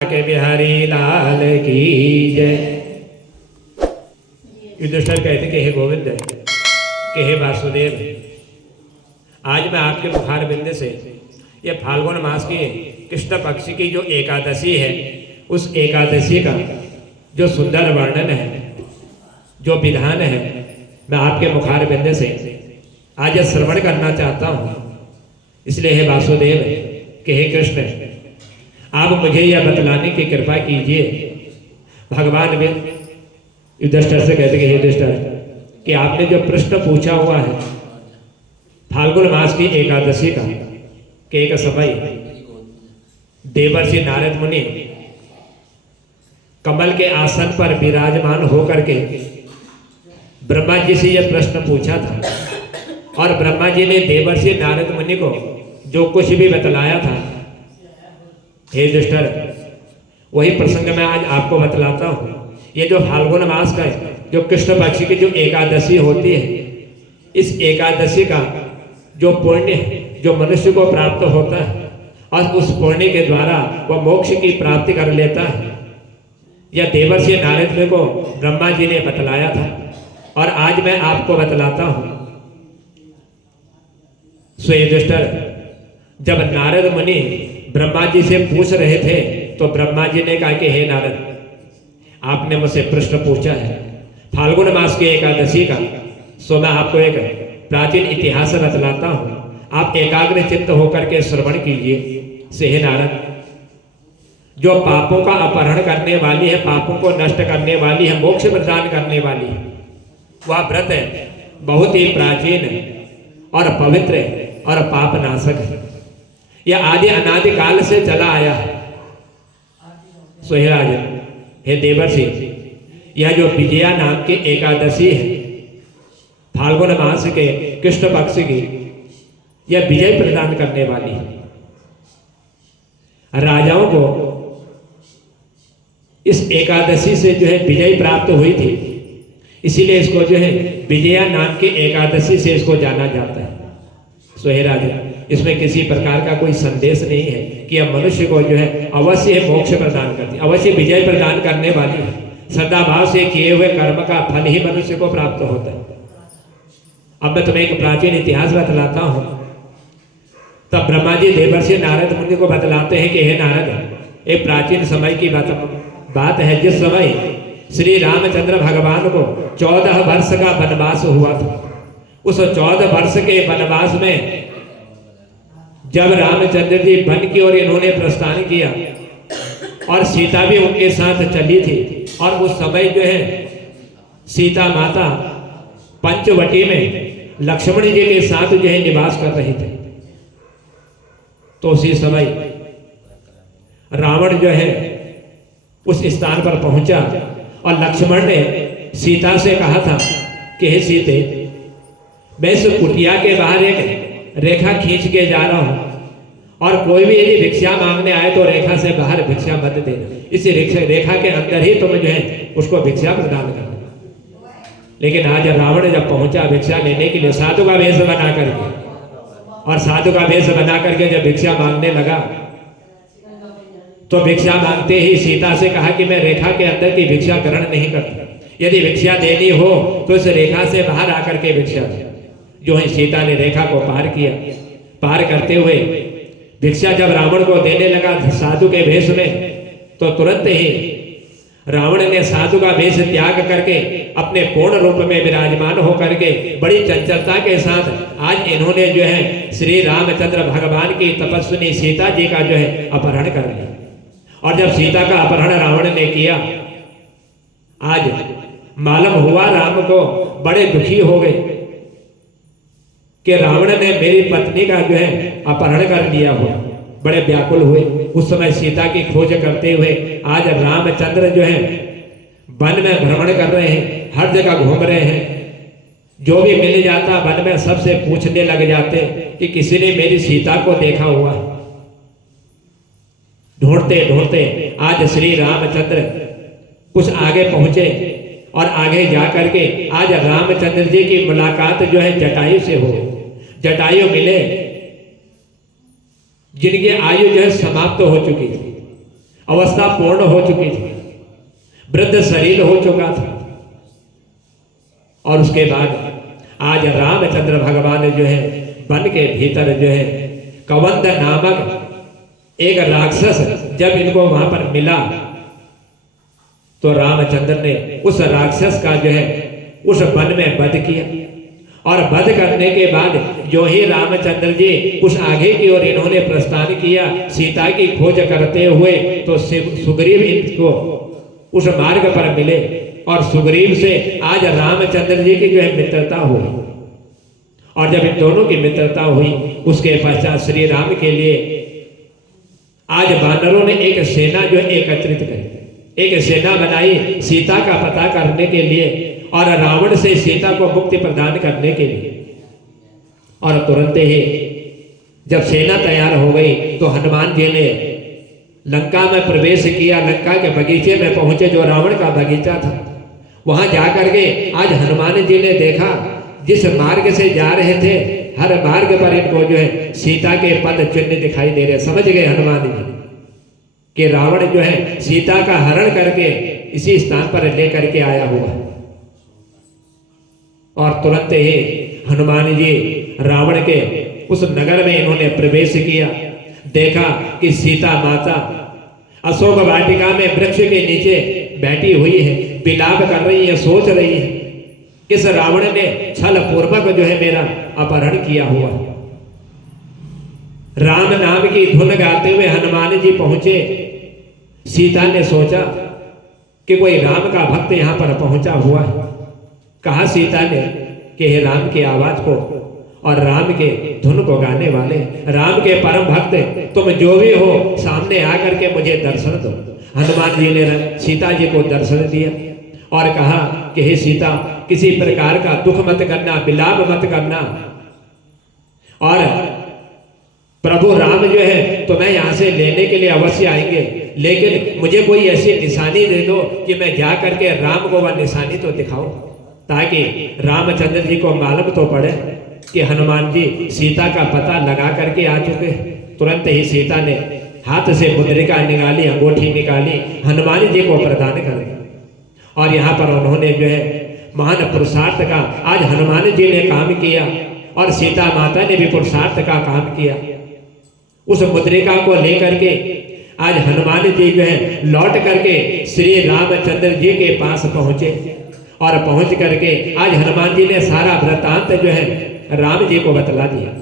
के बिहारी लाल की जय। युधिष्ठिर कहते कि हे गोविंद, कि हे वासुदेव, आज मैं आपके मुखार बिंद से ये फाल्गुन मास की कृष्ण पक्ष की जो एकादशी है, उस एकादशी का जो सुंदर वर्णन है, जो विधान है, मैं आपके मुखार बिंद से आज श्रवण करना चाहता हूँ। इसलिए हे वासुदेव, कि हे कृष्ण, आप मुझे यह बतलाने की कृपा कीजिए। भगवान भी युधिष्ठिर से कहते कि युधिष्ठिर, कि आपने जो प्रश्न पूछा हुआ है फाल्गुन मास की एकादशी का, कि एक समय देवर्षि नारद मुनि कमल के आसन पर विराजमान होकर के ब्रह्मा जी से यह प्रश्न पूछा था, और ब्रह्मा जी ने देवर्षि नारद मुनि को जो कुछ भी बतलाया था, हे युधिष्ठिर, वही प्रसंग मैं आज आपको बतलाता हूँ। ये जो फाल्गुन मास का जो कृष्ण पक्ष की जो एकादशी होती है, इस एकादशी का जो पुण्य जो मनुष्य को प्राप्त होता है और उस पुण्य के द्वारा वह मोक्ष की प्राप्ति कर लेता है, यह देवर्षि नारद जी को ब्रह्मा जी ने बतलाया था, और आज मैं आपको बतलाता हूँ। सो युधिष्ठिर, जब नारद मुनि ब्रह्मा जी से पूछ रहे थे तो ब्रह्मा जी ने कहा कि हे नारद, आपने मुझसे प्रश्न पूछा है फाल्गुन मास की एकादशी का, सो मैं आपको एक प्राचीन इतिहास बतलाता हूँ। आप एकाग्र चित्त होकर के श्रवण कीजिए। से हे नारद, जो पापों का अपहरण करने वाली है, पापों को नष्ट करने वाली है, मोक्ष प्रदान करने वाली है, वह व्रत है बहुत ही प्राचीन और पवित्र और पाप नाशक है। यह आदि अनादि काल से चला आया है। सो हे राजन, हे देवर्षि, यह जो विजया नाम की एकादशी है फाल्गुन मास के कृष्ण पक्ष की, यह विजय प्रदान करने वाली है। राजाओं को इस एकादशी से जो है विजय प्राप्त हुई थी, इसीलिए इसको जो है विजया नाम की एकादशी से इसको जाना जाता है। सो हे राजन, इसमें किसी प्रकार का कोई संदेश नहीं है कि यह मनुष्य को जो है अवश्य मोक्ष प्रदान करती, अवश्य विजय प्रदान करने वाली है। श्रद्धा भाव से किए हुए कर्म का फल ही मनुष्य को प्राप्त होता है। अब मैं तुम्हें एक प्राचीन इतिहास बतलाता हूँ। तब ब्रह्मा जी देवर्षि नारद मुनि को बतलाते हैं कि हे नारद, एक प्राचीन समय की बात है, जिस समय श्री रामचंद्र भगवान को 14 वर्ष का वनवास हुआ था। उस 14 वर्ष के वनवास में जब रामचंद्र जी वन की ओर इन्होंने प्रस्थान किया और सीता भी उनके साथ चली थी, और उस समय जो है सीता माता पंचवटी में लक्ष्मण जी के साथ जो है निवास कर रही थे। तो उसी समय रावण जो है उस स्थान पर पहुंचा, और लक्ष्मण ने सीता से कहा था कि हे सीते, मैं इस कुटिया के बाहर एक रेखा खींच के जा रहा हूं, और कोई भी यदि भिक्षा मांगने आए तो रेखा से बाहर भिक्षा मत देना, इस रेखा के अंदर ही तुम जो है उसको भिक्षा प्रदान करना। लेकिन आज रावण जब पहुंचा भिक्षा लेने के लिए साधु का वेश बना करके, और साधु का वेश बना करके जब भिक्षा मांगने लगा, तो भिक्षा मांगते ही सीता से कहा कि मैं रेखा के अंदर की भिक्षा ग्रहण नहीं करता, यदि भिक्षा देनी हो तो इस रेखा से बाहर आकर के भिक्षा दे। जो है सीता ने रेखा को पार किया। पार करते हुए भिक्षा जब रावण को देने लगा साधु के वेश में, तो तुरंत ही रावण ने साधु का वेश त्याग करके अपने पूर्ण रूप में विराजमान होकर के बड़ी चंचलता के साथ आज इन्होंने जो है श्री रामचंद्र भगवान की तपस्विनी सीता जी का जो है अपहरण कर लिया। और जब सीता का अपहरण रावण ने किया, आज मालूम हुआ राम को, बड़े दुखी हो गए कि रावण ने मेरी पत्नी का जो है अपहरण कर लिया हो। बड़े व्याकुल हुए। उस समय सीता की खोज करते हुए आज रामचंद्र जो है वन में भ्रमण कर रहे हैं, हर जगह घूम रहे हैं। जो भी मिल जाता वन में सबसे पूछने लग जाते कि किसी ने मेरी सीता को देखा हुआ। ढूंढते ढूंढते आज श्री रामचंद्र कुछ आगे पहुंचे, और आगे जाकर के आज रामचंद्र जी की मुलाकात जो है जटायु से हो। जटायु मिले, जिनकी आयु जो है समाप्त हो चुकी थी, अवस्था पूर्ण हो चुकी थी, वृद्ध शरीर हो चुका था। और उसके बाद आज रामचंद्र भगवान जो है वन के भीतर जो है कवंद नामक एक राक्षस जब इनको वहां पर मिला तो रामचंद्र ने उस राक्षस का जो है उस वन में वध किया। और वध करने के बाद जो ही रामचंद्र जी उस आगे की ओर इन्होंने प्रस्थान किया सीता की खोज करते हुए, तो सुग्रीव इनको उस मार्ग पर मिले और सुग्रीव से आज रामचंद्र जी की जो है मित्रता हुई। और जब इन दोनों की मित्रता हुई उसके पश्चात श्री राम के लिए आज वानरों ने एक सेना जो एकत्रित करी, एक सेना बनाई सीता का पता करने के लिए और रावण से सीता को मुक्ति प्रदान करने के लिए। और तुरंत ही जब सेना तैयार हो गई तो हनुमान जी ने लंका में प्रवेश किया, लंका के बगीचे में पहुंचे जो रावण का बगीचा था। वहां जाकर के आज हनुमान जी ने देखा जिस मार्ग से जा रहे थे हर मार्ग पर इनको जो है सीता के पद चिन्ह दिखाई दे रहे। समझ गए हनुमान जी कि रावण जो है सीता का हरण करके इसी स्थान पर लेकर के आया हुआ। और तुरंत ही हनुमान जी रावण के उस नगर में इन्होंने प्रवेश किया, देखा कि सीता माता अशोक वाटिका में वृक्ष के नीचे बैठी हुई है, विलाप कर रही है, सोच रही है इस रावण ने छल पूर्वक जो है मेरा अपहरण किया हुआ। राम नाम की धुन गाते हुए हनुमान जी पहुंचे। सीता ने सोचा कि कोई राम का भक्त यहां पर पहुंचा हुआ है। कहा सीता ने कि हे राम की आवाज को और राम के धुन को गाने वाले राम के परम भक्त तुम जो भी हो सामने आकर के मुझे दर्शन दो। हनुमान जी ने सीता जी को दर्शन दिया और कहा कि हे सीता किसी प्रकार का दुख मत करना, विलाप मत करना। और प्रभु राम जो है तुम्हें यहां से लेने के लिए अवश्य आएंगे, लेकिन मुझे कोई ऐसी निशानी दे दो कि मैं जा करके राम को वह निशानी तो दिखाऊं, ताकि रामचंद्र जी को मालूम तो पड़े कि हनुमान जी सीता का पता लगा करके आ चुके। तुरंत ही सीता ने हाथ से मुद्रिका निकाली, अंगूठी निकाली, हनुमान जी को प्रदान कर दी। और यहाँ पर उन्होंने जो है महान पुरुषार्थ का आज हनुमान जी ने काम किया और सीता माता ने भी पुरुषार्थ का काम किया। उस मुद्रिका को लेकर के आज हनुमान जी जो है लौट करके श्री रामचंद्र जी के पास पहुंचे और पहुंच करके आज हनुमान जी ने सारा वृत्तांत जो है राम जी को बतला दिया।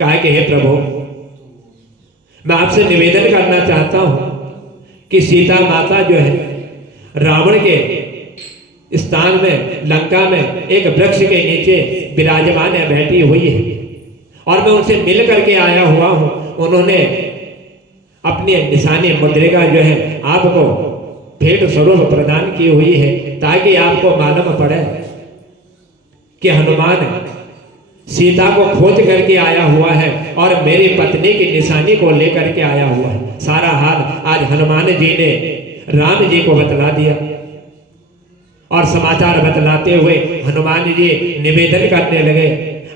कहा कि हे प्रभु मैं आपसे निवेदन करना चाहता हूं कि सीता माता जो है रावण के स्थान में लंका में एक वृक्ष के नीचे विराजमान है, बैठी हुई है और मैं उनसे मिल करके आया हुआ हूं। उन्होंने अपनी निशानी मुद्रिका जो है आपको भेंट स्वरूप प्रदान की हुई है, ताकि आपको मालूम पड़े कि हनुमान सीता को खोज करके आया हुआ है और मेरी पत्नी की निशानी को लेकर के आया हुआ है। सारा हाल आज हनुमान जी ने राम जी को बतला दिया और समाचार बतलाते हुए हनुमान जी निवेदन करने लगे।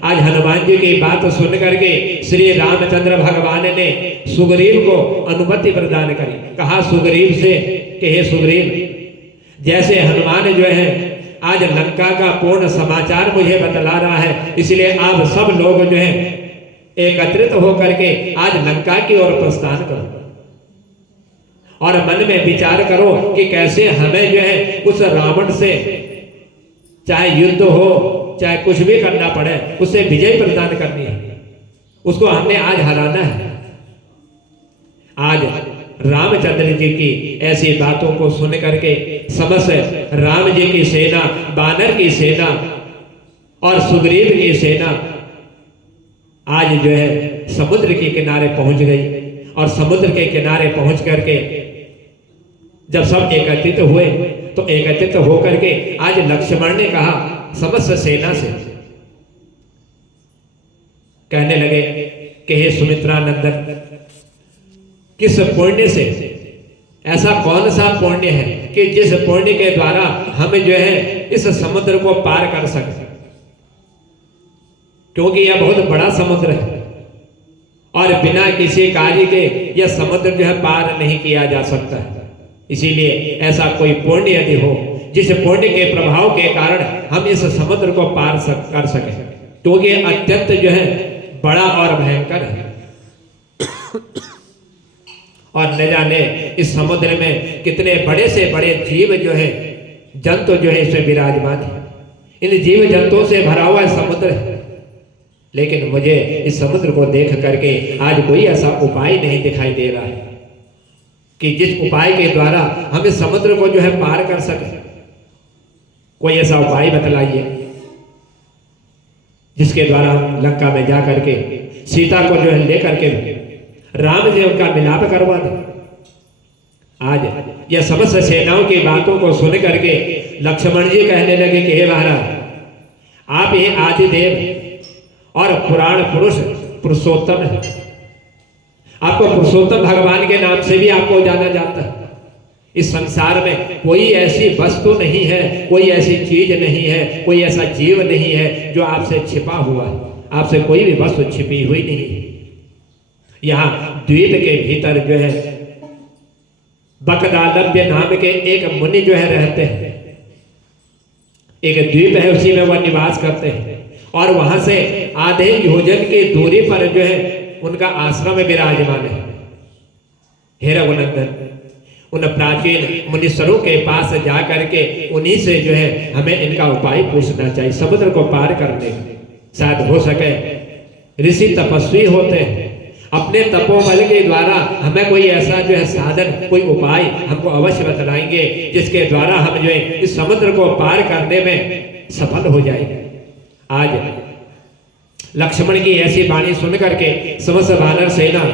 आज हनुमान जी की बात सुन करके श्री रामचंद्र भगवान ने सुग्रीव को अनुमति प्रदान करी। कहा सुग्रीव से कि हे सुग्रीव, जैसे हनुमान जो है आज लंका का पूर्ण समाचार मुझे बतला रहा है, इसलिए आप सब लोग जो है एकत्रित होकर के आज लंका की ओर प्रस्थान करो और मन में विचार करो कि कैसे हमें जो है उस रावण से चाहे युद्ध हो चाहे कुछ भी करना पड़े उससे विजय प्रदान करनी है, उसको हमने आज हराना है। आज रामचंद्र जी की ऐसी बातों को सुन करके समस्त राम जी की सेना, बानर की सेना और सुग्रीव की सेना आज जो है समुद्र के किनारे पहुंच गई। और समुद्र के किनारे पहुंच करके जब सब एकत्रित हुए तो एकत्रित होकर के आज लक्ष्मण ने कहा समस्त सेना से, कहने लगे कि हे सुमित्रा नंदन, किस पुण्य से, ऐसा कौन सा पुण्य है कि जिस पुण्य के द्वारा हम जो है इस समुद्र को पार कर सके, क्योंकि यह बहुत बड़ा समुद्र है और बिना किसी कार्य के यह समुद्र जो है पार नहीं किया जा सकता। इसीलिए ऐसा कोई पुण्य यदि हो जिस पुण्य के प्रभाव के कारण हम इस समुद्र को पार कर सके, तो ये अत्यंत जो है बड़ा और भयंकर है। और न जाने इस समुद्र में कितने बड़े से बड़े जीव जो है जंतु जो है इसमें विराजमान है। इन जीव जंतुओं से भरा हुआ समुद्र है, लेकिन मुझे इस समुद्र को देख करके आज कोई ऐसा उपाय नहीं दिखाई दे रहा है कि जिस उपाय के द्वारा हम इस समुद्र को जो है पार कर सके। कोई ऐसा उपाय बतलाइए जिसके द्वारा हम लंका में जा करके सीता को जो है लेकर के राम जी उनका मिलाप करवा दे। आज यह समस्त सेनाओं की बातों को सुन करके लक्ष्मण जी कहने लगे कि हे महाराज, आप ये आदिदेव और पुराण पुरुष पुरुषोत्तम है। आपको पुरुषोत्तम भगवान के नाम से भी आपको जाना जाता है। इस संसार में कोई ऐसी वस्तु नहीं है, कोई ऐसी चीज नहीं है, कोई ऐसा जीव नहीं है जो आपसे छिपा हुआ है। आपसे कोई भी वस्तु छिपी हुई नहीं है। यहाँ द्वीप के भीतर जो है बकदालव्य नाम के एक मुनि जो है रहते हैं। एक द्वीप है, उसी में वह निवास करते हैं और वहां से आधे योजन की दूरी पर जो है उनका आश्रम विराजमान है। हे रघुनंदन, उन प्राचीन मुनीश्वरों के पास जा करके उन्हीं से जो है हमें इनका उपाय पूछना चाहिए समुद्र को पार करने का। शायद हो सके ऋषि तपस्वी होते हैं, अपने तपोबल के द्वारा हमें कोई ऐसा जो है साधन, कोई उपाय हमको अवश्य बतलाएंगे जिसके द्वारा हम जो है इस समुद्र को पार करने में सफल हो जाएंगे। आज लक्ष्मण की ऐसी वाणी सुन करके समस्त वानर सेना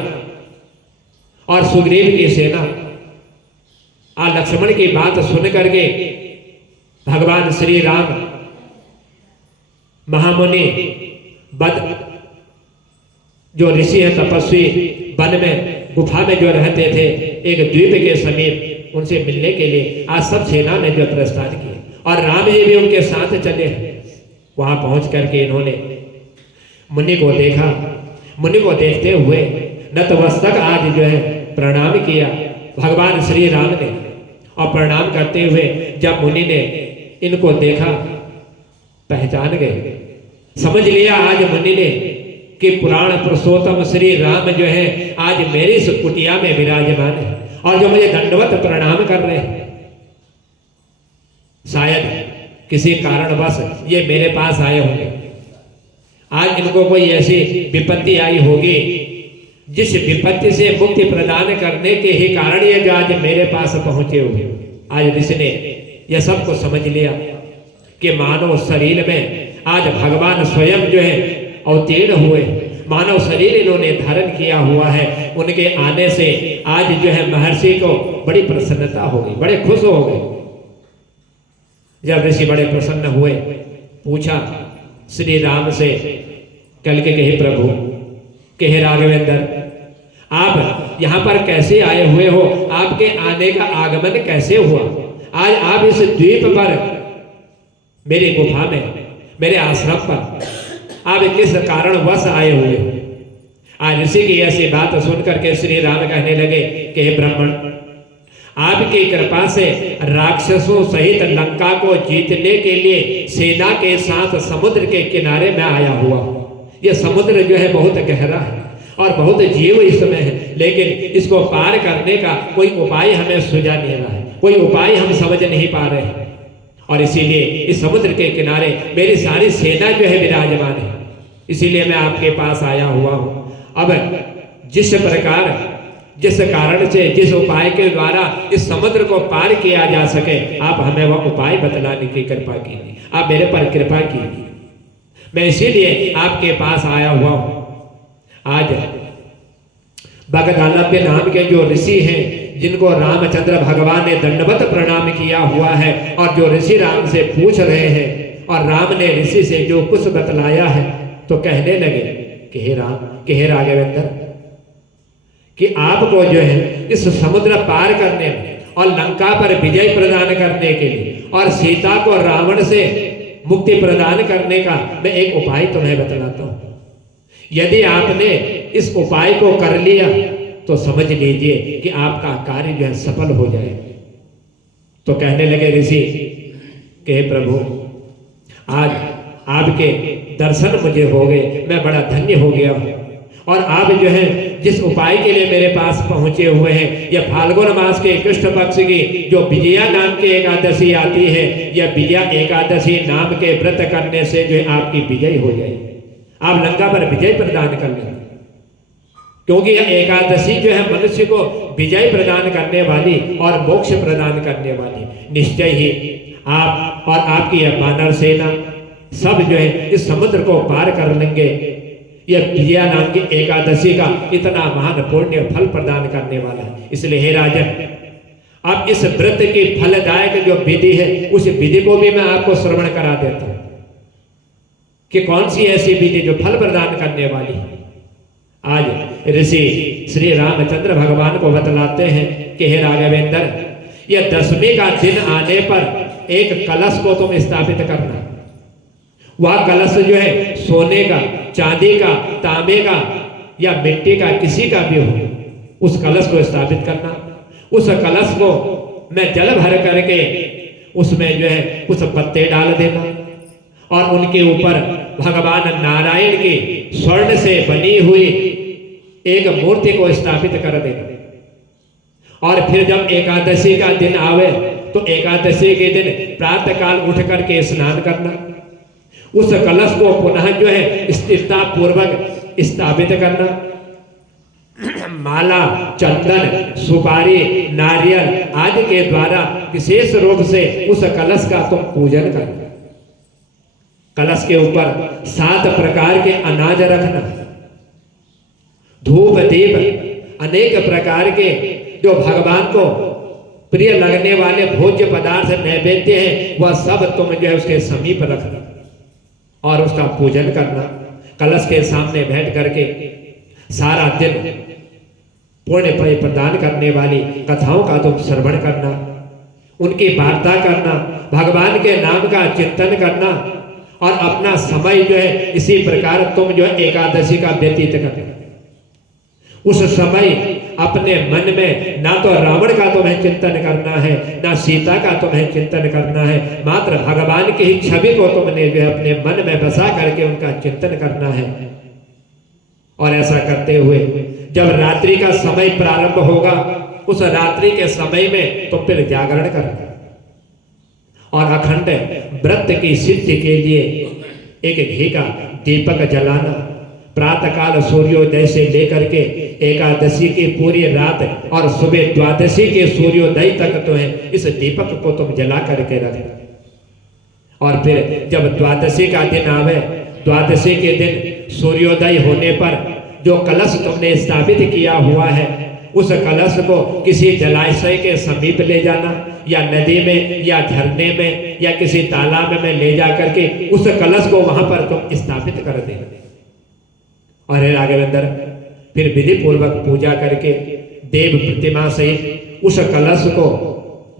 और सुग्रीव की सेना आज लक्ष्मण की बात सुन करके भगवान श्री राम महामुनि बद जो ऋषि है तपस्वी वन में गुफा में जो रहते थे एक द्वीप के समीप, उनसे मिलने के लिए आज सब सेना ने जो प्रस्थान किया और राम जी भी उनके साथ चले। वहां पहुंच करके इन्होंने मुनि को देखा। मुनि को देखते हुए नतमस्तक आज जो है प्रणाम किया भगवान श्री राम ने। और प्रणाम करते हुए जब मुनि ने इनको देखा, पहचान गए, समझ लिया आज मुनि ने कि पुराण पुरुषोत्तम श्री राम जो है आज मेरी इस कुटिया में विराजमान है और जो मुझे दंडवत प्रणाम कर रहे हैं। शायद किसी कारणवश ये मेरे पास आए होंगे। आज इनको कोई ऐसी विपत्ति आई होगी जिस विपत्ति से मुक्ति प्रदान करने के ही कारण ये जो आज मेरे पास पहुंचे हुए। आज ऋषि ने यह सब को समझ लिया कि मानव शरीर में आज भगवान स्वयं जो है अवतीर्ण हुए, मानव शरीर इन्होंने धारण किया हुआ है। उनके आने से आज जो है महर्षि को बड़ी प्रसन्नता हो गई, बड़े खुश हो गए। जब ऋषि बड़े प्रसन्न हुए, पूछा श्री राम से, कल के कहे प्रभु कि हे राघवेंद्र, आप यहाँ पर कैसे आए हुए हो? आपके आने का आगमन कैसे हुआ? आज आप इस द्वीप पर, मेरी गुफा में, मेरे आश्रम पर आप किस कारणवश आए हुए? आज ऋषि की ऐसी बात सुनकर के श्री राम कहने लगे कि हे ब्राह्मण, आपकी कृपा से राक्षसों सहित लंका को जीतने के लिए सेना के साथ समुद्र के किनारे में आया हुआ। यह समुद्र जो है बहुत गहरा है और बहुत जीव इसमें है, लेकिन इसको पार करने का कोई उपाय हमें सुझा नहीं रहा है, कोई उपाय हम समझ नहीं पा रहे हैं। और इसीलिए इस समुद्र के किनारे मेरी सारी सेना जो है विराजमान है, इसीलिए मैं आपके पास आया हुआ हूँ। अब जिस प्रकार, जिस कारण से, जिस उपाय के द्वारा इस समुद्र को पार किया जा सके, आप हमें वह उपाय बतलाने की कृपा कीजिए, आप मेरे पर कृपा कीजिए। मैं इसीलिए आपके पास आया हुआ हूँ। आज बगदालव्य नाम के जो ऋषि हैं, जिनको रामचंद्र भगवान ने दंडवत प्रणाम किया हुआ है, और जो ऋषि राम से पूछ रहे हैं और राम ने ऋषि से जो कुछ बतलाया है, तो कहने लगे कि हे राम, कि हे राघवेंद्र, कि आपको जो है इस समुद्र पार करने में और लंका पर विजय प्रदान करने के लिए और सीता को रावण से मुक्ति प्रदान करने का मैं एक उपाय तुम्हें बतलाता हूं। यदि आपने इस उपाय को कर लिया तो समझ लीजिए कि आपका कार्य जो है सफल हो जाए। तो कहने लगे ऋषि कि हे प्रभु, आज आपके दर्शन मुझे हो गए, मैं बड़ा धन्य हो गया हूँ। और आप जो है जिस उपाय के लिए मेरे पास पहुंचे हुए हैं, यह फाल्गुन मास के कृष्ण पक्ष की जो विजया नाम की एकादशी आती है, यह विजया एकादशी नाम के व्रत करने से जो है आपकी विजय हो जाएगी, आप लंका पर विजय प्रदान कर लेंगे। क्योंकि यह एकादशी जो है मनुष्य को विजय प्रदान करने वाली और मोक्ष प्रदान करने वाली, निश्चय ही आप और आपकी यह वानर सेना सब जो है इस समुद्र को पार कर लेंगे। यह विजया नाम की एकादशी का इतना महान पुण्य फल प्रदान करने वाला है। इसलिए हे राजन, अब इस व्रत की फलदायक जो विधि है उस विधि को भी मैं आपको श्रवण करा देता हूं कि कौन सी ऐसी विधि जो फल प्रदान करने वाली है। आज ऋषि श्री रामचंद्र भगवान को बतलाते हैं कि हे राघवेंद्र, यह 10वीं का दिन आने पर एक कलश को तुम स्थापित करना। वह कलश जो है सोने का, चांदी का, तांबे का या मिट्टी का, किसी का भी हो, उस कलश को स्थापित करना। उस कलश को मैं जल भर करके उसमें जो है कुछ पत्ते डाल देना और उनके ऊपर भगवान नारायण की स्वर्ण से बनी हुई एक मूर्ति को स्थापित कर देना। और फिर जब एकादशी का दिन आवे तो एकादशी के दिन प्रातः काल उठ करके स्नान करना। उस कलश को पुनः जो है स्थिरता पूर्वक स्थापित करना। माला, चंदन, सुपारी, नारियल आदि के द्वारा विशेष रूप से उस कलश का तुम पूजन करना। कलश के ऊपर 7 प्रकार के अनाज रखना। धूप दीप अनेक प्रकार के जो भगवान को प्रिय लगने वाले भोज्य पदार्थ नैवेद्य हैं वह सब तुम जो है उसके समीप रखना और उसका पूजन करना। कलश के सामने बैठ करके सारा दिन पुण्य प्रदान करने वाली कथाओं का तुम श्रवण करना, उनकी वार्ता करना, भगवान के नाम का चिंतन करना और अपना समय जो है इसी प्रकार तुम जो है एकादशी का व्यतीत करना। उस समय अपने मन में ना तो रावण का तुम्हें चिंतन करना है, ना सीता का तुम्हें चिंतन करना है, मात्र भगवान की ही छवि को तुमने जो है अपने मन में बसा करके उनका चिंतन करना है। और ऐसा करते हुए जब रात्रि का समय प्रारंभ होगा उस रात्रि के समय में तुम फिर जागरण करना और अखंड व्रत की सिद्धि के लिए एक घी का दीपक जलाना। प्रातःकाल सूर्योदय से लेकर के एकादशी की पूरी रात और सुबह द्वादशी के सूर्योदय तक तो है इस दीपक को तुम जला करके रखना। और फिर जब द्वादशी का दिन आवे, द्वादशी के दिन सूर्योदय होने पर जो कलश तुमने स्थापित किया हुआ है उस कलश को किसी जलाशय के समीप ले जाना या नदी में या झरने में या किसी तालाब में ले जा करके उस कलश को वहां पर तुम स्थापित कर देना। और हे राघवेंद्र, फिर विधि पूर्वक पूजा करके देव प्रतिमा सहित उस कलश को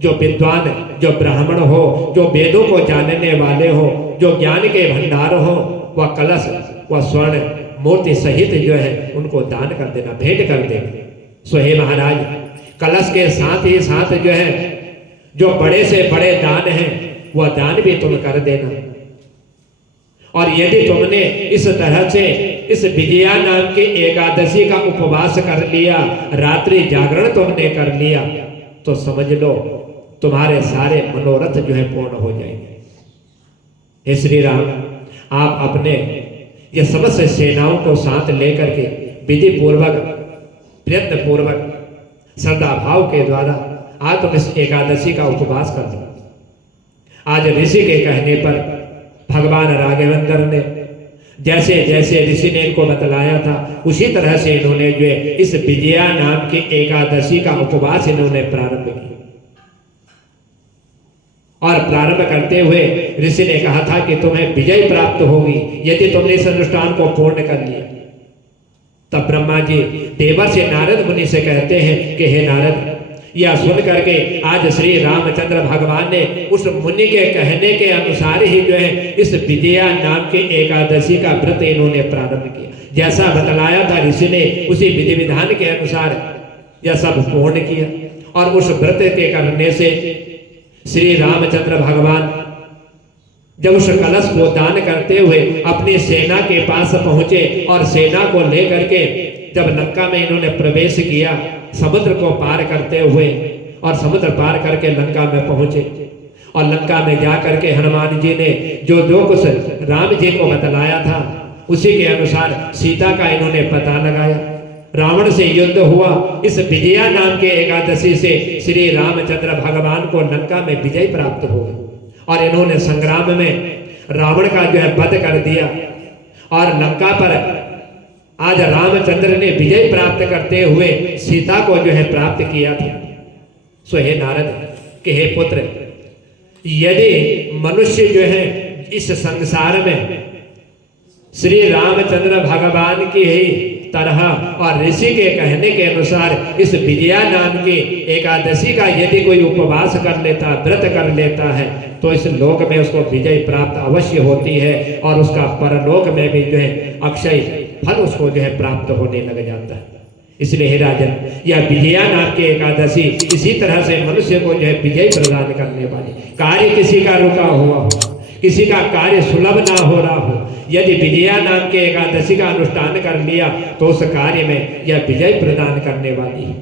जो विद्वान, जो ब्राह्मण हो, जो वेदों को जानने वाले हो, जो ज्ञान के भंडार हो, वह कलश, वह स्वर्ण मूर्ति सहित जो है उनको दान कर देना, भेंट कर देना। सो हे महाराज, कलश के साथ ही साथ जो है जो बड़े से बड़े दान हैं वह दान भी तुम कर देना। और यदि तुमने इस तरह से इस विजया नाम की एकादशी का उपवास कर लिया, रात्रि जागरण तुमने कर लिया, तो समझ लो तुम्हारे सारे मनोरथ जो है पूर्ण हो जाएंगे। हे श्री राम, आप अपने ये समस्त सेनाओं को साथ लेकर के विधि पूर्वक, प्रयत्न पूर्वक, श्रद्धा भाव के द्वारा आज तुम इस एकादशी का उपवास कर लो। आज ऋषि के कहने पर भगवान राघवेंद्र ने जैसे जैसे ऋषि ने इनको बतलाया था उसी तरह से इन्होंने जो है इस विजया नाम की एकादशी का उपवास इन्होंने प्रारंभ किया। और प्रारंभ करते हुए ऋषि ने कहा था कि तुम्हें विजय प्राप्त होगी यदि तुमने इस अनुष्ठान को पूर्ण कर लिया। तब ब्रह्मा जी देवर्षि नारद मुनि से कहते हैं कि हे नारद, यह सुन करके आज श्री रामचंद्र भगवान ने उस मुनि के कहने के अनुसार ही जो है इस विजया नाम के एकादशी का व्रत इन्होंने प्रारंभ किया। जैसा बतलाया था ऋषि ने उसी विधि विधान के अनुसार यह सब पूर्ण किया। और उस व्रत के करने से श्री रामचंद्र भगवान जब उस कलश को दान करते हुए अपनी सेना के पास पहुंचे और सेना को लेकर के जब लंका में इन्होंने प्रवेश किया समुद्र को पार करते हुए, और समुद्र पार करके लंका में पहुंचे और लंका में जा करके हनुमान जी ने जो कुछ राम जी को बतलाया था उसी के अनुसार सीता का इन्होंने पता लगाया। रावण से युद्ध हुआ। इस विजया नाम के एकादशी से श्री रामचंद्र भगवान को लंका में विजय प्राप्त हो और इन्होंने संग्राम में रावण का जो है वध कर दिया और लंका पर आज रामचंद्र ने विजय प्राप्त करते हुए सीता को जो है प्राप्त किया था। सो हे नारद के हे पुत्र, यदि मनुष्य जो है इस संसार में श्री रामचंद्र भगवान की ही तरह और ऋषि के कहने के अनुसार इस विजया नाम की एकादशी का यदि कोई उपवास कर लेता, व्रत कर लेता है, तो इस लोक में उसको विजय प्राप्त अवश्य होती है और उसका परलोक में भी जो है अक्षय फल उसको जो है प्राप्त होने लग जाता है। इसलिए हे राजन, यह विजया नाम की एकादशी इसी तरह से मनुष्य को जो है विजय प्रदान करने वाली। कार्य किसी का रुका हुआ हो, किसी का कार्य सुलभ ना हो रहा हो, यदि विजया नाम के एकादशी का अनुष्ठान कर लिया तो उस कार्य में यह विजय प्रदान करने वाली है।